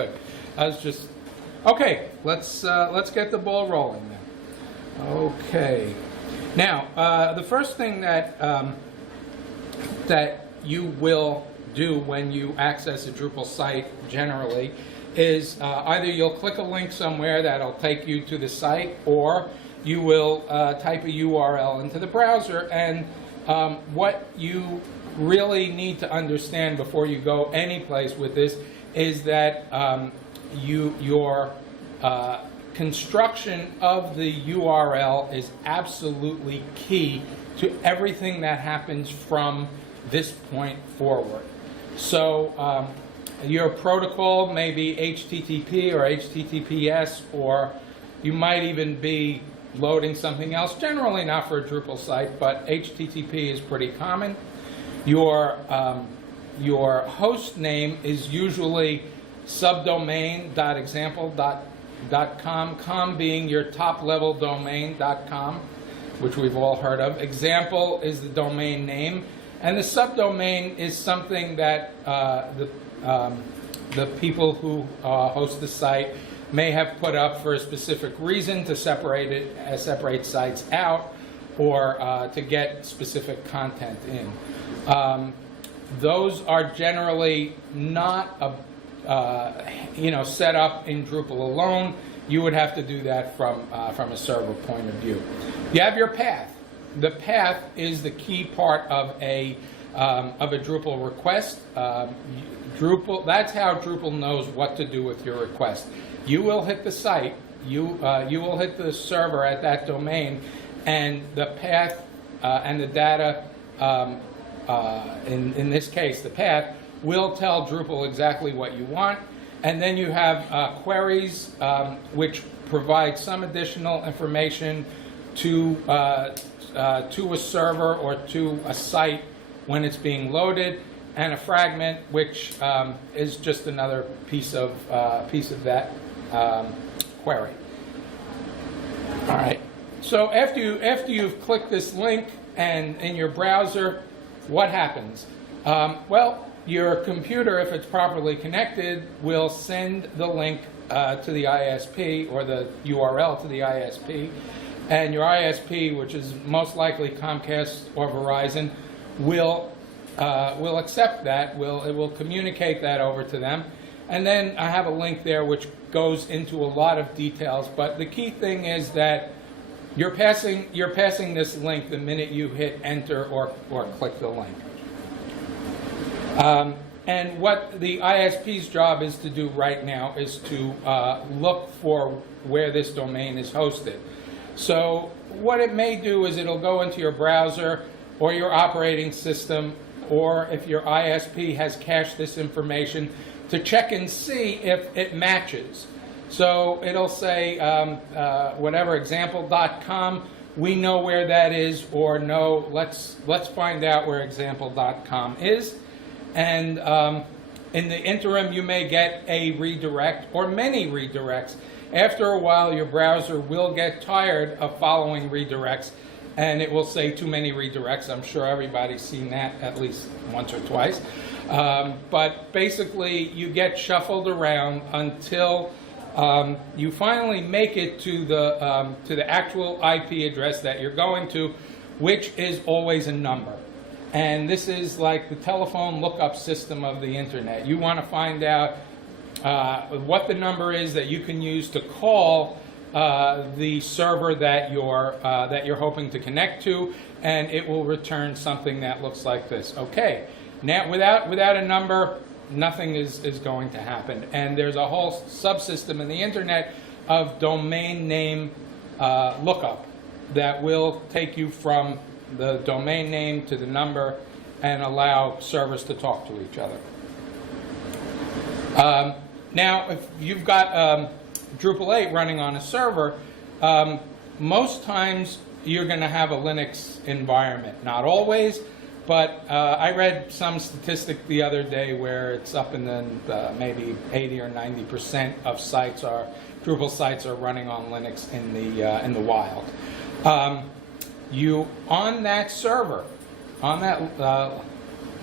Good. I was just okay. Let's get the ball rolling now. Okay. Now, the first thing that that you will do when you access a Drupal site generally is either you'll click a link somewhere that'll take you to the site, or you will type a URL into the browser. And what you really need to understand before you go any place with this is that your construction of the URL is absolutely key to everything that happens from this point forward. So your protocol may be HTTP or HTTPS, or you might even be loading something else, generally not for a Drupal site, but HTTP is pretty common. Your host name is usually subdomain.example.com, com being your top level domain.com, which we've all heard of. Example is the domain name, and the subdomain is something that the people who host the site may have put up for a specific reason, to separate sites out, or to get specific content in. Those are generally not set up in Drupal alone. You would have to do that from a server point of view. You have your path. The path is the key part of a Drupal request. That's how Drupal knows what to do with your request. You will hit the site. You will hit the server at that domain, and the path and the data. In this case, the path will tell Drupal exactly what you want. And then you have queries, which provide some additional information to a server or to a site when it's being loaded, and a fragment, which is just another piece of that query. All right. So after you've clicked this link and in your browser, what happens? Well, your computer, if it's properly connected, will send the link to the ISP, or the URL to the ISP, and your ISP, which is most likely Comcast or Verizon, will accept that. It will communicate that over to them, and then I have a link there which goes into a lot of details. But the key thing is that you're passing this link the minute you hit enter or click the link. And what the ISP's job is to do right now is to look for where this domain is hosted. So what it may do is it'll go into your browser or your operating system, or if your ISP has cached this information, to check and see if it matches. So it'll say whatever, example.com, we know where that is, or no, let's find out where example.com is. And in the interim, you may get a redirect or many redirects. After a while, your browser will get tired of following redirects, and it will say too many redirects. I'm sure everybody's seen that at least once or twice. But basically, you get shuffled around until you finally make it to the actual IP address that you're going to, which is always a number. And this is like the telephone lookup system of the internet. You want to find out what the number is that you can use to call the server that you're hoping to connect to, and it will return something that looks like this. Okay. Now, without a number, nothing is going to happen. And there's a whole subsystem in the internet of domain name lookup that will take you from the domain name to the number and allow servers to talk to each other. Now, if you've got Drupal 8 running on a server, most times you're going to have a Linux environment. Not always, but I read some statistic the other day where it's up in the maybe 80 or 90% of Drupal sites are running on Linux in the wild. You on that server, on that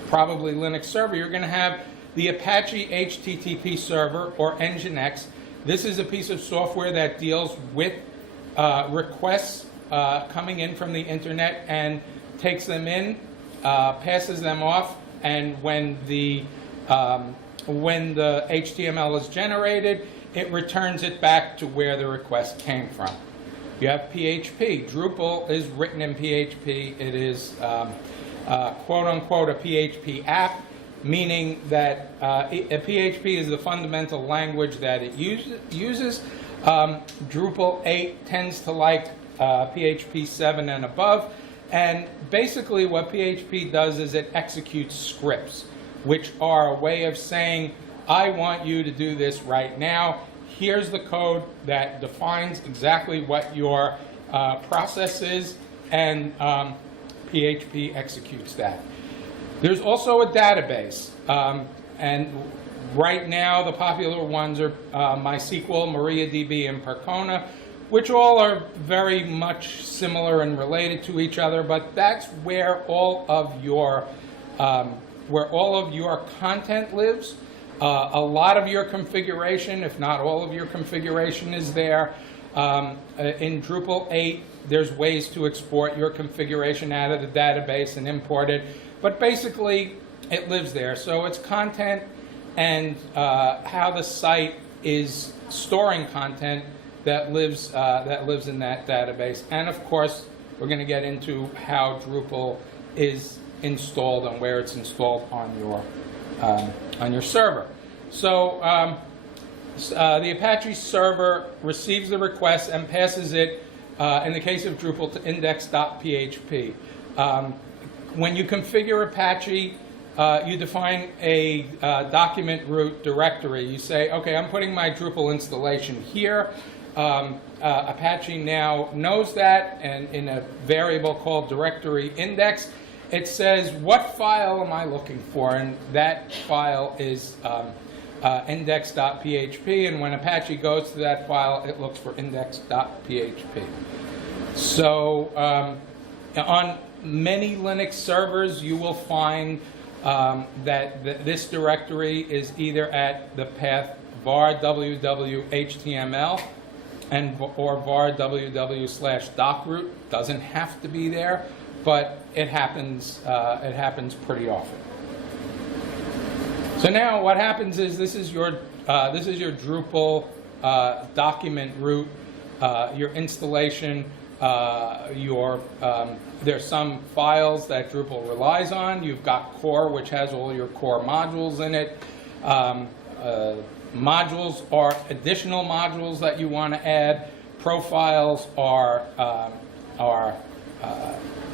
probably Linux server, you're going to have The Apache HTTP server, or NGINX, this is a piece of software that deals with requests coming in from the internet and takes them in, passes them off, and when the HTML is generated, it returns it back to where the request came from. You have PHP. Drupal is written in PHP. It is quote-unquote a PHP app, meaning that PHP is the fundamental language that it uses. Drupal 8 tends to like PHP 7 and above. And basically what PHP does is it executes scripts, which are a way of saying, I want you to do this right now. Here's the code that defines exactly what your process is, and PHP executes that. There's also a database, and right now the popular ones are MySQL, MariaDB, and Percona, which all are very much similar and related to each other, but that's where all of your content lives. A lot of your configuration, if not all of your configuration, is there. In Drupal 8, there's ways to export your configuration out of the database and import it, but basically it lives there. So it's content and how the site is storing content that lives in that database. And of course, we're going to get into how Drupal is installed and where it's installed on your server. So the Apache server receives the request and passes it, in the case of Drupal, to index.php. When you configure Apache, you define a document root directory. You say, okay, I'm putting my Drupal installation here. Apache now knows that, and in a variable called DirectoryIndex, it says, what file am I looking for? And that file is index.php, and when Apache goes to that file, it looks for index.php. So on many Linux servers, you will find that this directory is either at the path var www.html or var www/docroot. Doesn't have to be there, but it happens pretty often. So now what happens is this is your Drupal document root, your installation, there's some files that Drupal relies on. You've got core, which has all your core modules in it. Modules are additional modules that you want to add. Profiles are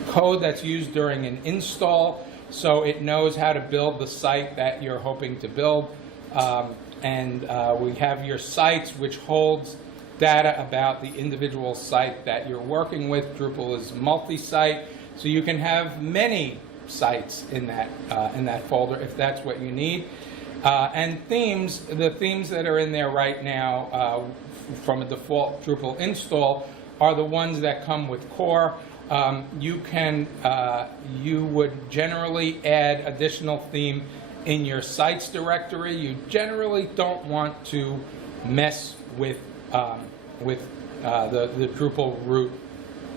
code that's used during an install, so it knows how to build the site that you're hoping to build. And we have your sites, which holds data about the individual site that you're working with. Drupal is multi-site, so you can have many sites in that folder if that's what you need. And themes, the themes that are in there right now from a default Drupal install are the ones that come with core. You would generally add additional theme in your sites directory. You generally don't want to mess with the Drupal root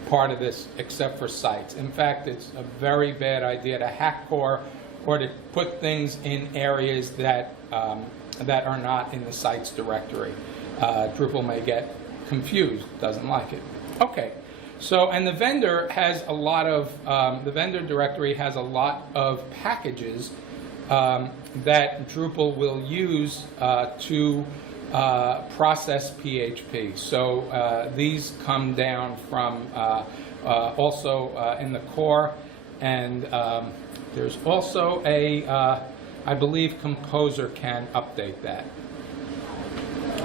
part of this, except for sites. In fact, it's a very bad idea to hack core or to put things in areas that are not in the sites directory. Drupal may get confused, doesn't like it. Okay, so, and the vendor has a lot of, the vendor directory has a lot of packages that Drupal will use to process PHP. So these come down from also in the core, and there's also I believe Composer can update that.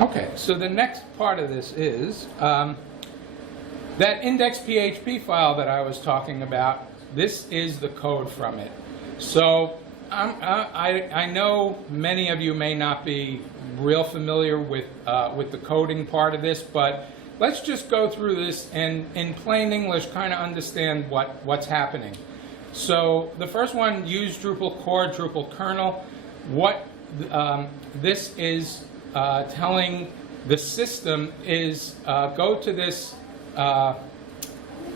Okay, so the next part of this is that index.php file that I was talking about. This is the code from it. So I know many of you may not be real familiar with the coding part of this, but let's just go through this and in plain English kind of understand what's happening. So the first one, use Drupal core, DrupalKernel. What this is telling the system is go to this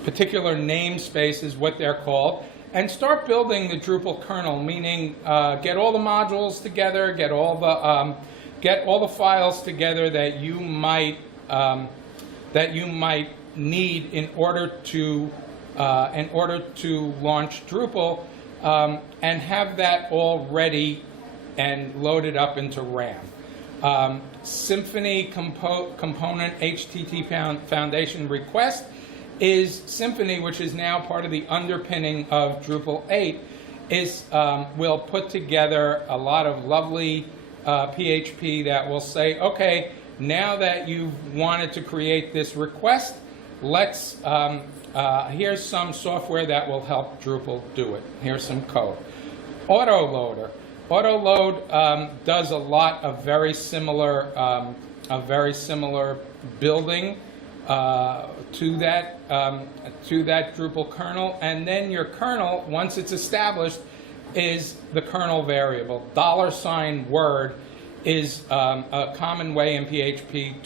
particular namespace is what they're called, and start building the Drupal kernel, meaning get all the modules together, get all the files together that you might need in order to launch Drupal, and have that all ready and loaded up into RAM. Symfony component HTTP Foundation request is Symfony, which is now part of the underpinning of Drupal 8, will put together a lot of lovely PHP that will say, okay, now that you've wanted to create this request, let's here's some software that will help Drupal do it. Here's some code. Autoloader. Autoload does a lot of very similar building to that Drupal kernel, and then your kernel, once it's established, is the kernel variable. $word is a common way in PHP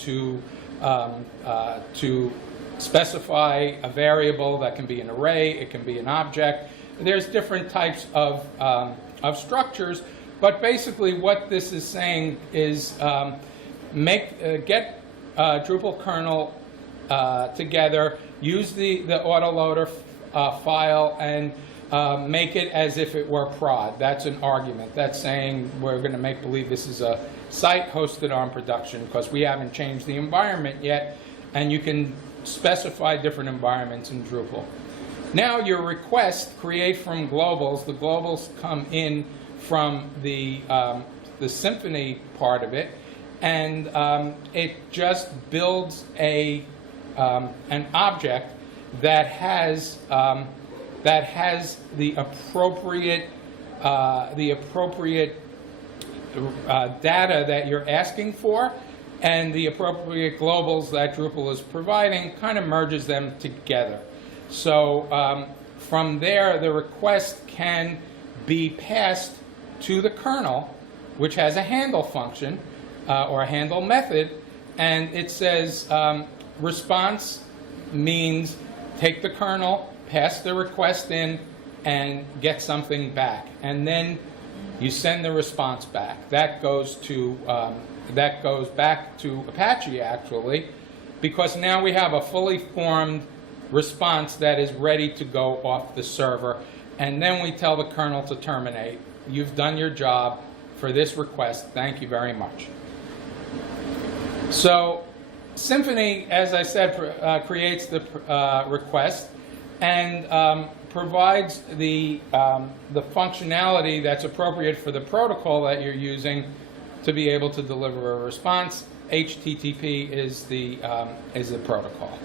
to specify a variable that can be an array, it can be an object. There's different types of structures, but basically what this is saying is get Drupal kernel together, use the autoloader file, and make it as if it were prod. That's an argument. That's saying we're going to make believe this is a site hosted on production, because we haven't changed the environment yet, and you can specify different environments in Drupal. Now your request create from globals. The globals come in from the Symfony part of it, and it just builds an object that has the appropriate data that you're asking for, and the appropriate globals that Drupal is providing, kind of merges them together. So from there, the request can be passed to the kernel, which has a handle function or a handle method, and it says response means take the kernel, pass the request in, and get something back, and then you send the response back. That goes back to Apache, actually, because now we have a fully formed response that is ready to go off the server, and then we tell the kernel to terminate. You've done your job for this request. Thank you very much. So Symfony, as I said, creates the request and provides the functionality that's appropriate for the protocol that you're using to be able to deliver a response. HTTP is the protocol.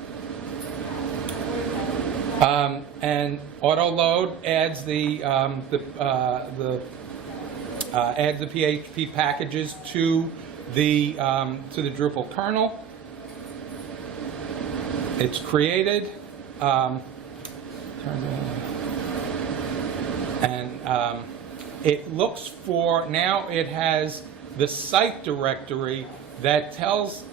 And Autoload adds the PHP packages to the Drupal kernel. It's created, and it looks for, now it has the site directory that tells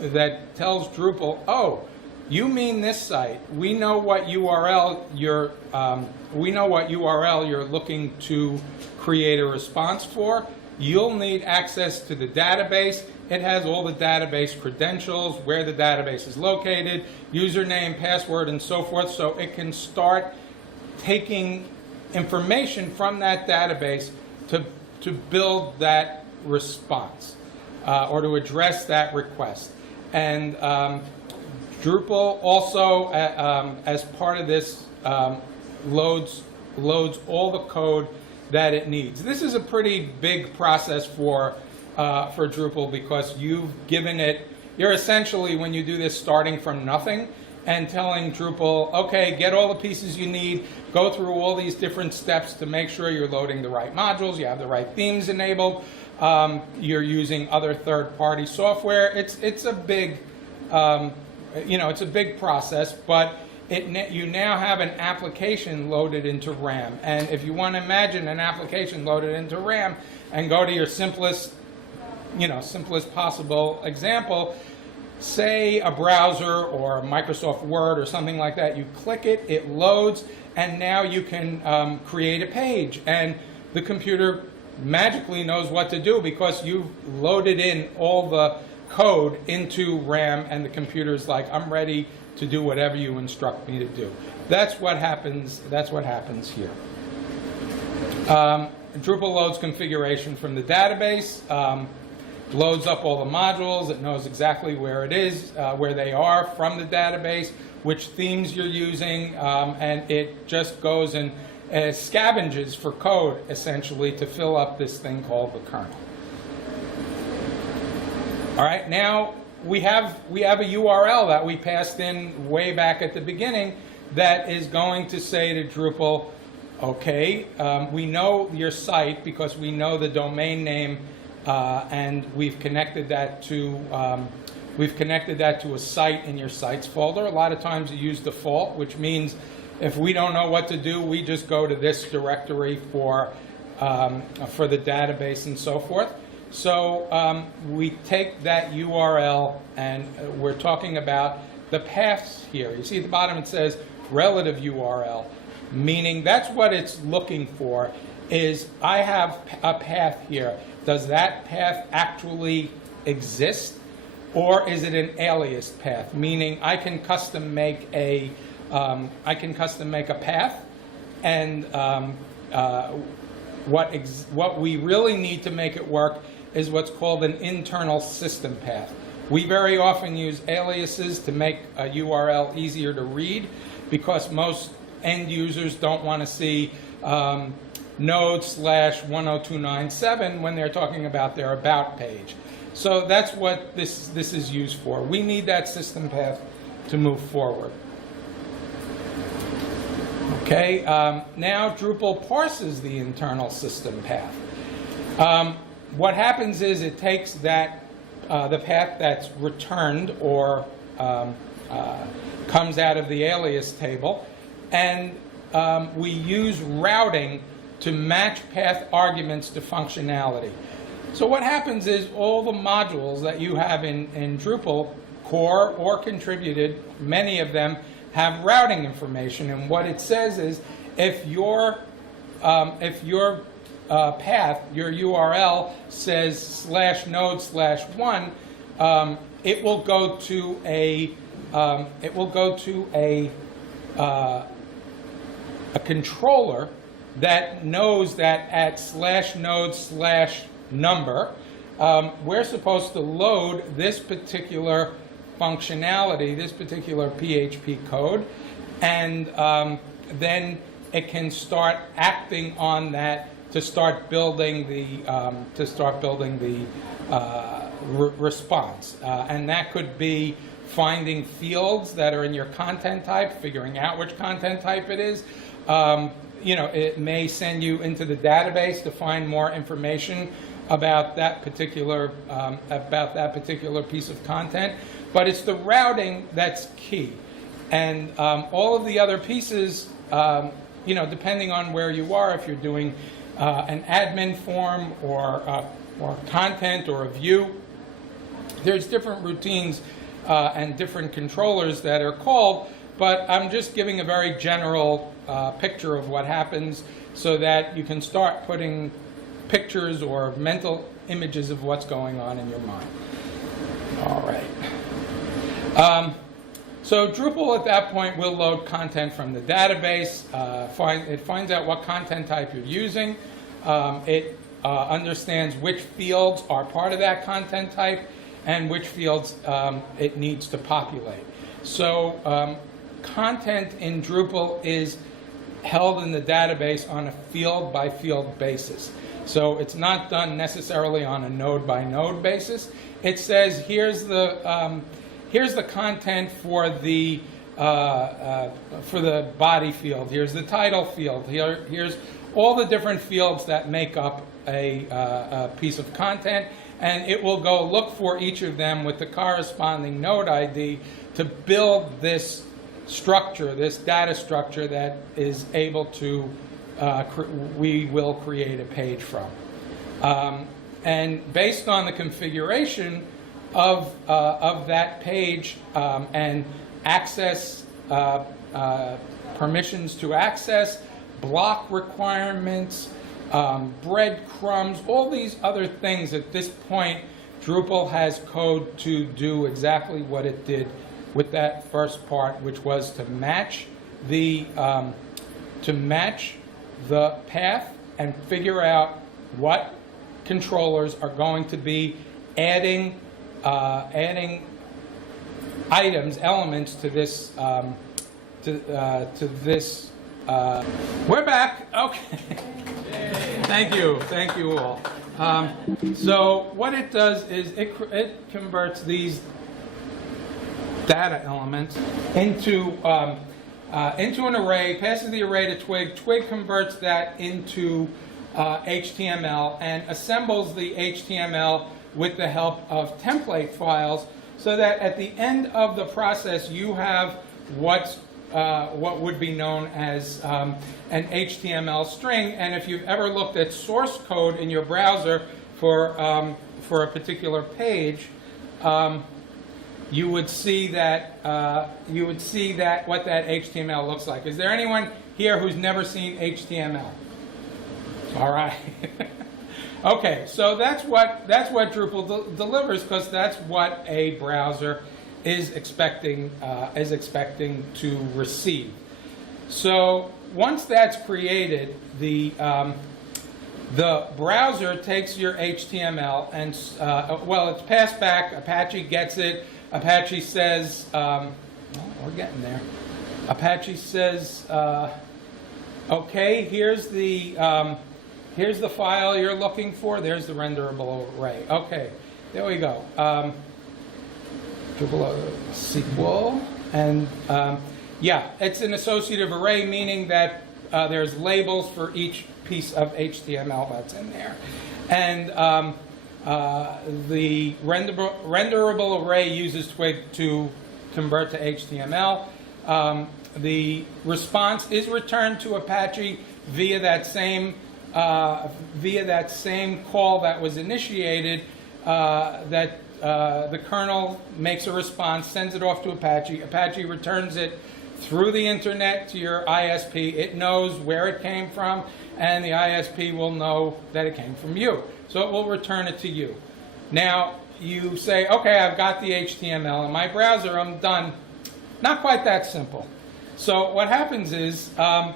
Drupal, oh, you mean this site? We know what URL you're looking to create a response for. You'll need access to the database. It has all the database credentials, where the database is located, username, password, and so forth, so it can start taking information from that database to build that response or to address that request. And Drupal also, as part of this, loads all the code that it needs. This is a pretty big process for Drupal, because you've given it, you're essentially, when you do this, starting from nothing and telling Drupal, okay, get all the pieces you need, go through all these different steps to make sure you're loading the right modules, you have the right themes enabled, you're using other third-party software. It's a big, it's a big process, but you now have an application loaded into RAM. And if you want to imagine an application loaded into RAM and go to your simplest possible example, say a browser or Microsoft Word or something like that, you click it, it loads, and now you can create a page. And the computer magically knows what to do because you've loaded in all the code into RAM, and the computer's like, I'm ready to do whatever you instruct me to do. That's what happens here. Drupal loads configuration from the database, loads up all the modules. It knows exactly where it is, where they are from the database, which themes you're using, and it just goes and scavenges for code, essentially, to fill up this thing called the kernel. All right, now we have a URL that we passed in way back at the beginning that is going to say to Drupal, okay, we know your site because we know the domain name, and we've connected that to a site in your sites folder. A lot of times you use default, which means if we don't know what to do, we just go to this directory for the database and so forth. So we take that URL, and we're talking about the paths here. You see at the bottom it says relative URL, meaning that's what it's looking for, is I have a path here. Does that path actually exist, or is it an alias path? Meaning I can custom make a path, and what we really need to make it work is what's called an internal system path. We very often use aliases to make a URL easier to read because most end users don't want to see node/10297 when they're talking about their about page. So that's what this is used for. We need that system path to move forward. Okay, now Drupal parses the internal system path. What happens is it takes that the path that's returned or comes out of the alias table, and we use routing to match path arguments to functionality. So what happens is all the modules that you have in Drupal, core or contributed, many of them have routing information, and what it says is if your path, your URL says /node/1, it will go to a controller that knows that at /node/number, we're supposed to load this particular functionality, this particular PHP code, and then it can start acting on that to start building the response, and that could be finding fields that are in your content type, figuring out which content type it is. It may send you into the database to find more information about that particular piece of content. But it's the routing that's key, and all of the other pieces, depending on where you are, if you're doing an admin form or content or a view, there's different routines and different controllers that are called, but I'm just giving a very general picture of what happens so that you can start putting pictures or mental images of what's going on in your mind. All right. So Drupal at that point will load content from the database. It finds out what content type you're using. It understands which fields are part of that content type and which fields it needs to populate. So content in Drupal is held in the database on a field-by-field basis. So it's not done necessarily on a node-by-node basis. It says here's the content for the body field. Here's the title field. Here's all the different fields that make up a piece of content, and it will go look for each of them with the corresponding node ID to build this structure, this data structure that is able to, we will create a page from. And based on the configuration of that page and access, permissions to access, block requirements, breadcrumbs, all these other things, at this point, Drupal has code to do exactly what it did with that first part, which was to match the path and figure out what controllers are going to be adding items, elements to this we're back. Okay. Thank you all. So what it does is it converts these data elements into an array, passes the array to Twig. Twig converts that into HTML and assembles the HTML with the help of template files, so that at the end of the process you have what would be known as an HTML string. And if you've ever looked at source code in your browser for a particular page, you would see that what that HTML looks like. Is there anyone here who's never seen HTML? All right. Okay, so that's what Drupal delivers, because that's what a browser is expecting to receive. So once that's created, the browser takes your HTML and it's passed back. Apache gets it. Apache says, well, we're getting there. Apache says, okay, here's the file you're looking for. There's the renderable array. Okay, there we go. Drupal SQL, and yeah, it's an associative array, meaning that there's labels for each piece of HTML that's in there. And the renderable array uses Twig to convert to HTML. The response is returned to Apache via that same call that was initiated. The kernel makes a response, sends it off to Apache. Apache returns it through the internet to your ISP. It knows where it came from, and the ISP will know that it came from you. So it will return it to you. Now, you say, okay, I've got the HTML in my browser, I'm done. Not quite that simple. So what happens is the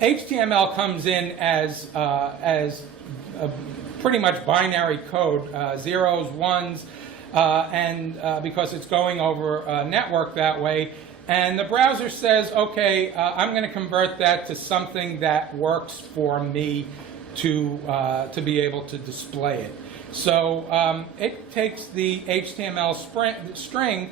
HTML comes in as pretty much binary code, zeros, ones, and because it's going over a network that way. And the browser says, okay, I'm going to convert that to something that works for me to be able to display it. So it takes the HTML string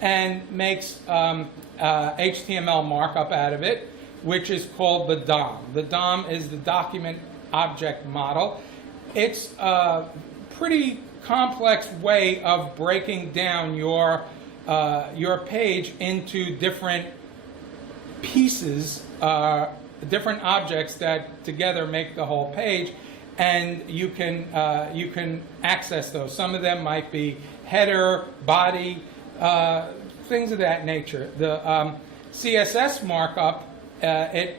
and makes HTML markup out of it, which is called the DOM. The DOM is the document object model. It's a pretty complex way of breaking down your page into different pieces, different objects that together make the whole page, and you can access those. Some of them might be header, body, things of that nature. The CSS markup, it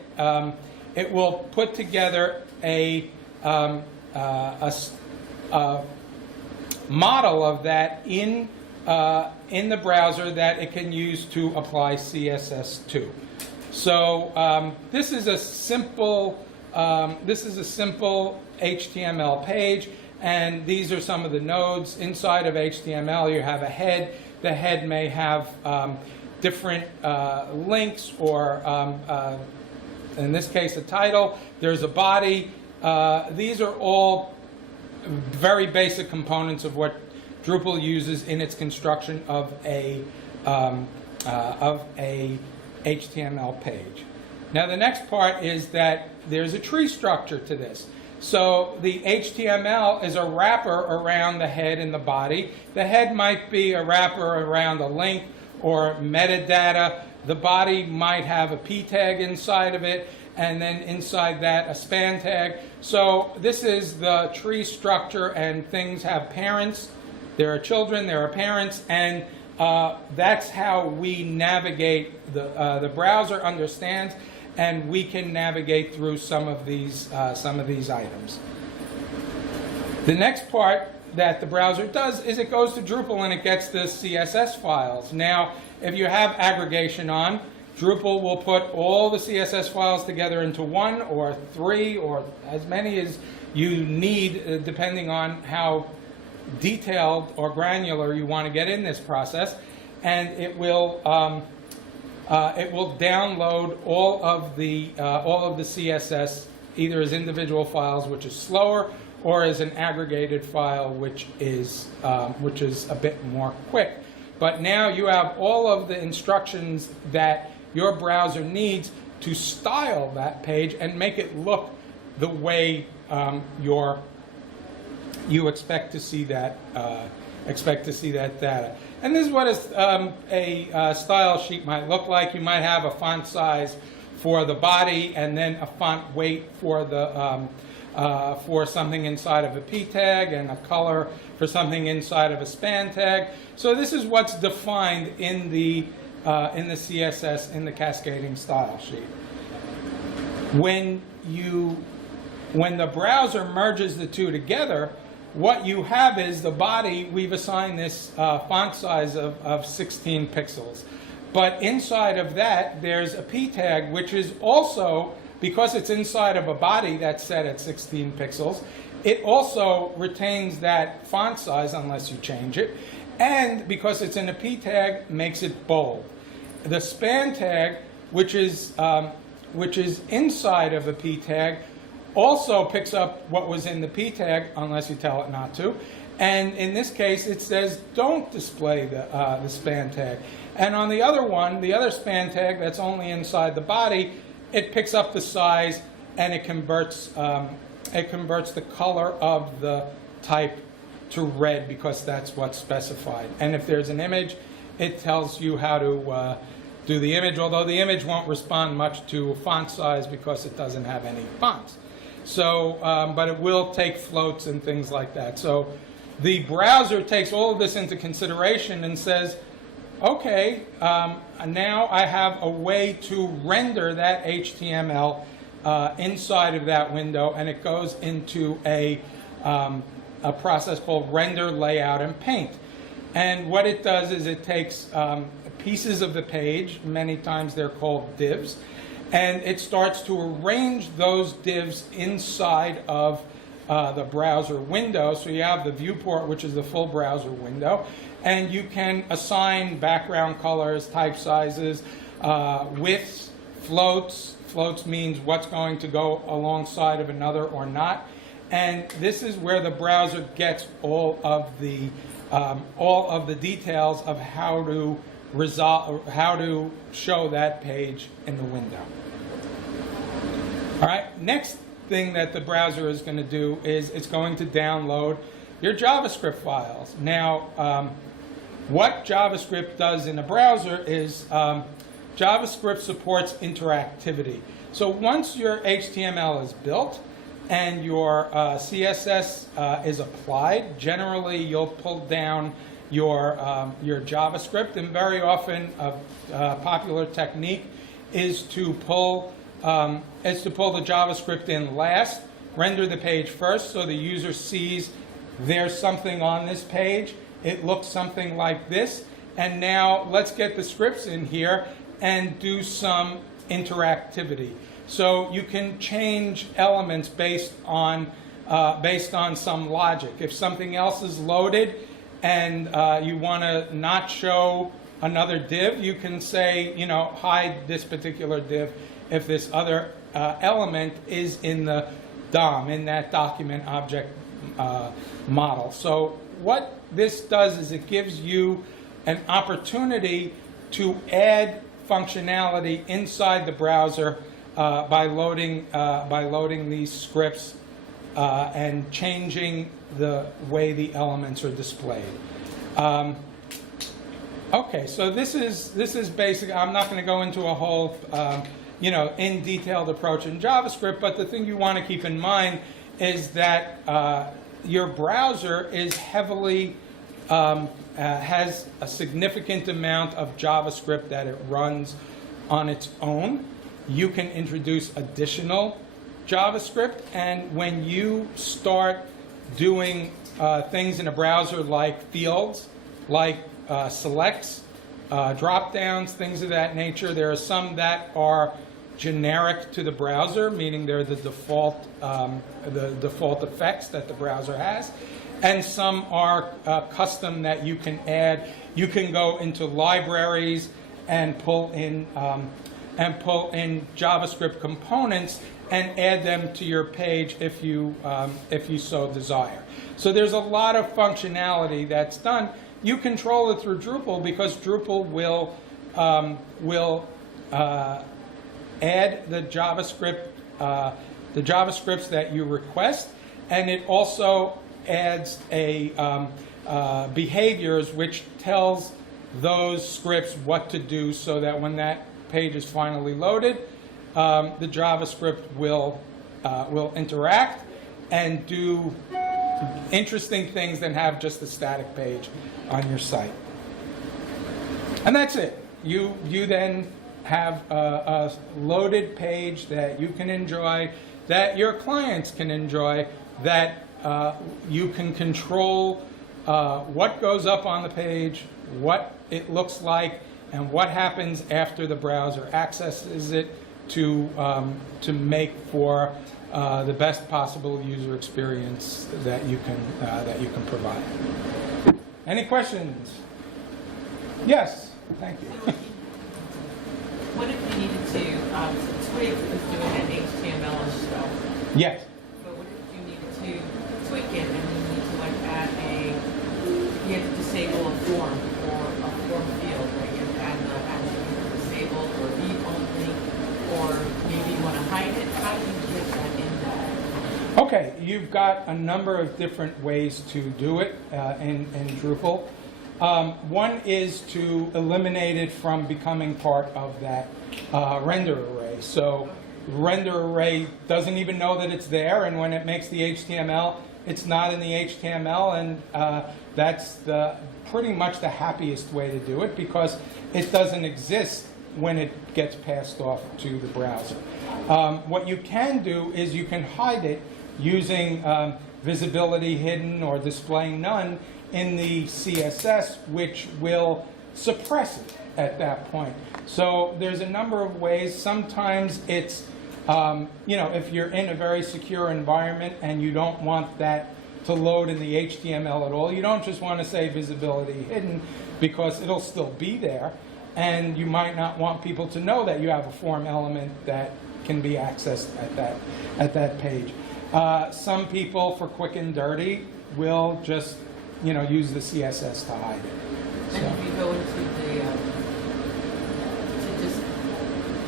will put together a model of that in the browser that it can use to apply CSS to. So this is a simple HTML page, and these are some of the nodes inside of HTML. You have a head. The head may have different links, or in this case, a title. There's a body. These are all very basic components of what Drupal uses in its construction of a HTML page. Now the next part is that there's a tree structure to this. So the HTML is a wrapper around the head and the body. The head might be a wrapper around a link, or metadata. The body might have a p tag inside of it, and then inside that a span tag. So this is the tree structure, and things have parents. There are children, there are parents, and that's how we navigate. The browser understands, and we can navigate through some of these items. The next part that the browser does is it goes to Drupal and it gets the CSS files. Now, if you have aggregation on, Drupal will put all the CSS files together into one or three or as many as you need, depending on how detailed or granular you want to get in this process, and it will download all of the CSS either as individual files, which is slower, or as an aggregated file, which is a bit more quick. But now you have all of the instructions that your browser needs to style that page and make it look the way you expect to see that data. And this is what a style sheet might look like. You might have a font size for the body, and then a font weight for the for something inside of a p tag, and a color for something inside of a span tag. So this is what's defined in the CSS in the cascading style sheet. When the browser merges the two together, what you have is the body. We've assigned this font size of 16 pixels. But inside of that, there's a p tag, which is also, because it's inside of a body that's set at 16 pixels, it also retains that font size unless you change it. And because it's in a p tag, makes it bold. The span tag, which is inside of a p tag, also picks up what was in the p tag unless you tell it not to. And in this case, it says don't display the span tag. And on the other one, the other span tag that's only inside the body, it picks up the size and it converts the color of the type to red because that's what's specified. And if there's an image, it tells you how to do the image, although the image won't respond much to font size because it doesn't have any fonts. So, but it will take floats and things like that. So the browser takes all of this into consideration and says, okay, now I have a way to render that HTML inside of that window, and it goes into a process called render, layout, and paint. And what it does is it takes pieces of the page, many times they're called divs, and it starts to arrange those divs inside of the browser window. So you have the viewport, which is the full browser window, and you can assign background colors, type sizes, widths, floats. Floats means what's going to go alongside of another or not. And this is where the browser gets all of the details of how to show that page in the window. All right, next thing that the browser is going to do is it's going to download your JavaScript files. Now, what JavaScript does in a browser is JavaScript supports interactivity. So once your HTML is built and your CSS is applied, generally you'll pull down your JavaScript, and very often a popular technique is to pull the JavaScript in last, render the page first so the user sees there's something on this page. It looks something like this. And now let's get the scripts in here and do some interactivity. So you can change elements based on some logic. If something else is loaded and you want to not show another div, you can say, hide this particular div if this other element is in the DOM, in that document object model. So what this does is it gives you an opportunity to add functionality inside the browser by loading these scripts and changing the way the elements are displayed. Okay, so this is basic. I'm not going to go into a whole, in detailed approach in JavaScript, but the thing you want to keep in mind is that your browser is heavily has a significant amount of JavaScript that it runs on its own. You can introduce additional JavaScript, and when you start doing things in a browser like fields, like selects, drop-downs, things of that nature, there are some that are generic to the browser, meaning they're the default effects that the browser has, and some are custom that you can add. You can go into libraries and pull in JavaScript components and add them to your page if you so desire. So there's a lot of functionality that's done. You control it through Drupal because Drupal will add the JavaScripts that you request, and it also adds behaviors which tells those scripts what to do, so that when that page is finally loaded, the JavaScript will interact and do interesting things than have just a static page on your site. And that's it. You then have a loaded page that you can enjoy, that your clients can enjoy, that you can control what goes up on the page, what it looks like, and what happens after the browser accesses it to make for the best possible user experience that you can provide. Any questions? Yes, thank you. What if you needed to, it's great that it's doing an HTML and stuff. Yes. But what if you needed to tweak it and you need to like add you have to disable a form or a form field, like you have to add the attribute disabled or leave only, or maybe you want to hide it? How do you get that in there? Okay, you've got a number of different ways to do it in Drupal. One is to eliminate it from becoming part of that render array. So the render array doesn't even know that it's there, and when it makes the HTML, it's not in the HTML, and that's pretty much the happiest way to do it, because it doesn't exist when it gets passed off to the browser. What you can do is you can hide it using visibility hidden or displaying none in the CSS, which will suppress it at that point. So there's a number of ways. Sometimes it's, if you're in a very secure environment and you don't want that to load in the HTML at all, you don't just want to say visibility hidden, because it'll still be there, and you might not want people to know that you have a form element that can be accessed at that page. Some people, for quick and dirty, will just use the CSS to hide it. So. And if you go into the to just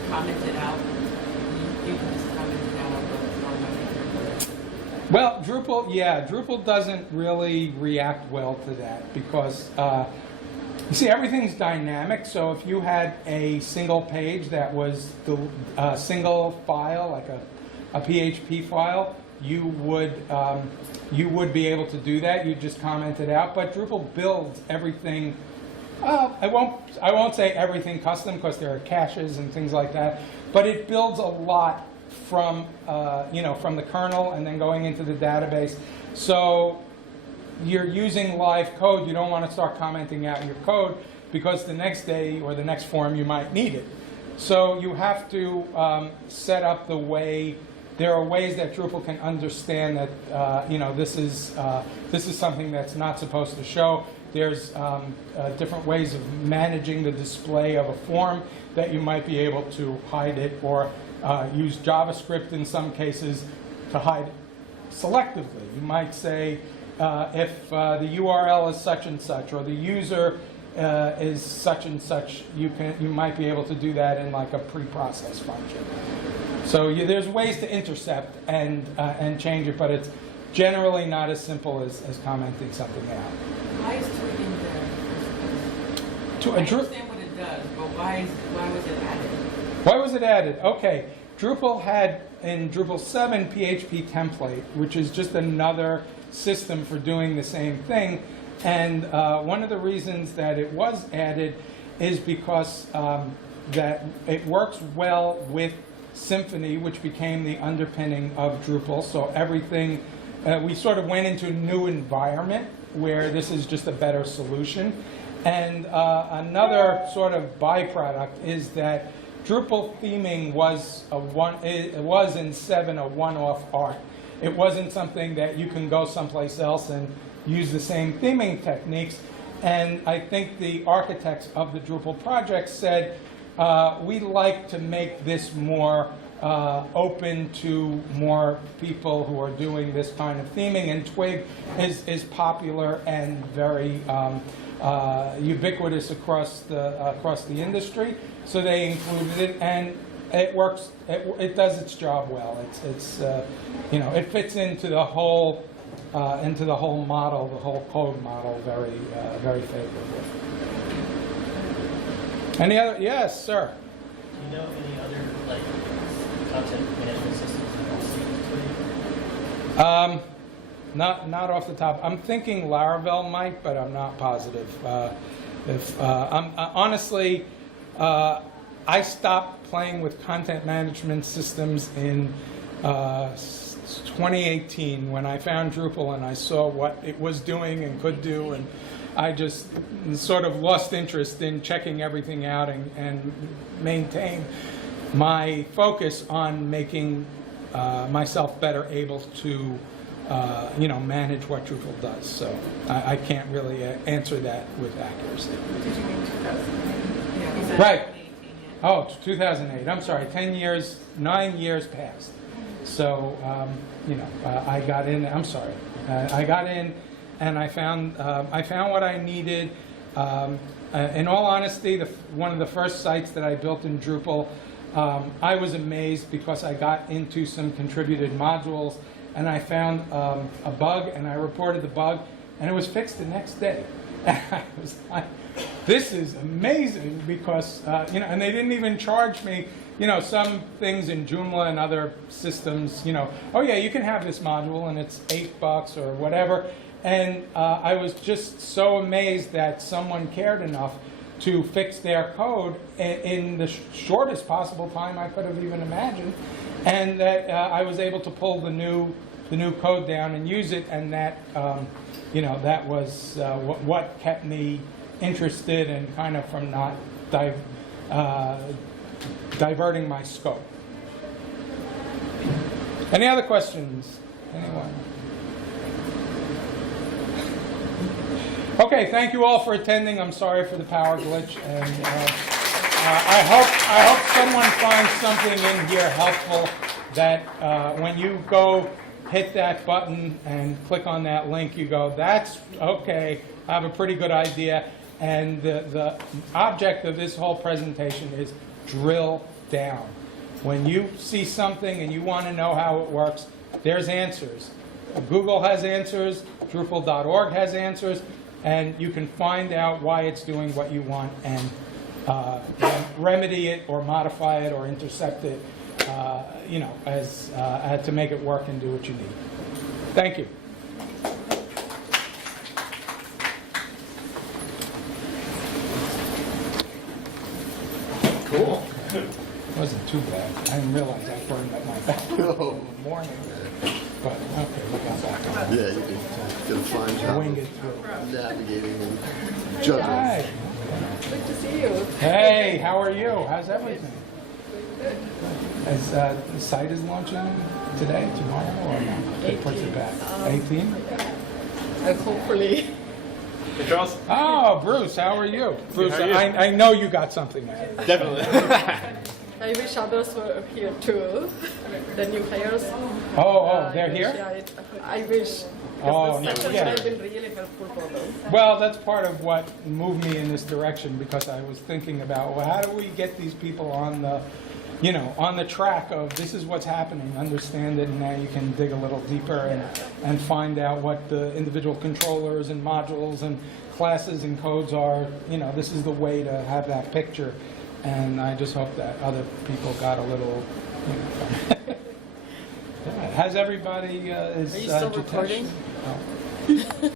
comment it out, you can just comment it out on the Well, Drupal doesn't really react well to that, because you see, everything's dynamic. So if you had a single page that was the single file, like a PHP file, you would be able to do that. You just comment it out. But Drupal builds everything. I won't say everything custom, because there are caches and things like that. But it builds a lot from from the kernel and then going into the database. So you're using live code. You don't want to start commenting out your code, because the next day or the next form you might need it. So you have to set up the way. There are ways that Drupal can understand that this is something that's not supposed to show. There's different ways of managing the display of a form that you might be able to hide it, or use JavaScript in some cases to hide it selectively. You might say if the URL is such and such, or the user is such and such, you might be able to do that in like a pre-process function. So there's ways to intercept and change it, but it's generally not as simple as commenting something out. Why is tweaking there? I understand what it does, but why was it added? Why was it added? Okay, Drupal had in Drupal 7 PHP template, which is just another system for doing the same thing. And one of the reasons that it was added is because that it works well with Symfony, which became the underpinning of Drupal. So everything, we sort of went into a new environment where this is just a better solution. And another sort of byproduct is that Drupal theming was in 7 a one-off art. It wasn't something that you can go someplace else and use the same theming techniques. And I think the architects of the Drupal project said, we'd like to make this more open to more people who are doing this kind of theming. And Twig is popular and very ubiquitous across the industry. So they included it, and it works. It does its job well. It's it fits into the whole model, the whole code model, very favorably. Any other? Yes, sir. Do you know any other content management systems? Not off the top. I'm thinking Laravel might, but I'm not positive. Honestly, I stopped playing with content management systems in 2018 when I found Drupal and I saw what it was doing and could do, and I just sort of lost interest in checking everything out and maintain my focus on making myself better able to manage what Drupal does. So I can't really answer that with accuracy. Did you mean 2008? Yeah, was that Right. 2018, yeah. Oh, 2008. I'm sorry, 9 years passed. So, I got in. I'm sorry. I got in, and I found what I needed. In all honesty, one of the first sites that I built in Drupal, I was amazed because I got into some contributed modules, and I found a bug, and I reported the bug, and it was fixed the next day. I was like, this is amazing because, and they didn't even charge me. Some things in Joomla and other systems, oh yeah, you can have this module and it's $8 or whatever. And I was just so amazed that someone cared enough to fix their code in the shortest possible time I could have even imagined. And that I was able to pull the new code down and use it, and that, that was what kept me interested and kind of from not diverting my scope. Any other questions? Anyone? Okay, thank you all for attending. I'm sorry for the power glitch, and I hope someone finds something in here helpful that when you go hit that button and click on that link, you go, that's okay, I have a pretty good idea. And the object of this whole presentation is drill down. When you see something and you want to know how it works, there's answers. Google has answers, Drupal.org has answers, and you can find out why it's doing what you want and remedy it or modify it or intercept it, to make it work and do what you need. Thank you. Cool. It wasn't too bad. I didn't realize I burned up my back in the morning. But, okay, we got back on. Yeah, you did a fine job Wing of it through. navigating and juggling. Hi. Good to see you. Hey, how are you? How's everything? As the site is launching today, tomorrow, or no? It puts it back. 18? Hopefully. Hey, Charles. Oh, Bruce, how are you? Bruce, how are you? I know you got something there. Definitely. I wish others were here too. The new hires. Oh, they're here? I wish. Oh, Because the yeah. sessions have been really helpful for them. Well, that's part of what moved me in this direction, because I was thinking about, well, how do we get these people on the you know, on the track of this is what's happening, understand it, and now you can dig a little deeper and find out what the individual controllers and modules and classes and codes are. You know, this is the way to have that picture. And I just hope that other people got a little, you know. Yeah. Has everybody, Are you still Jitesh- recording? Oh.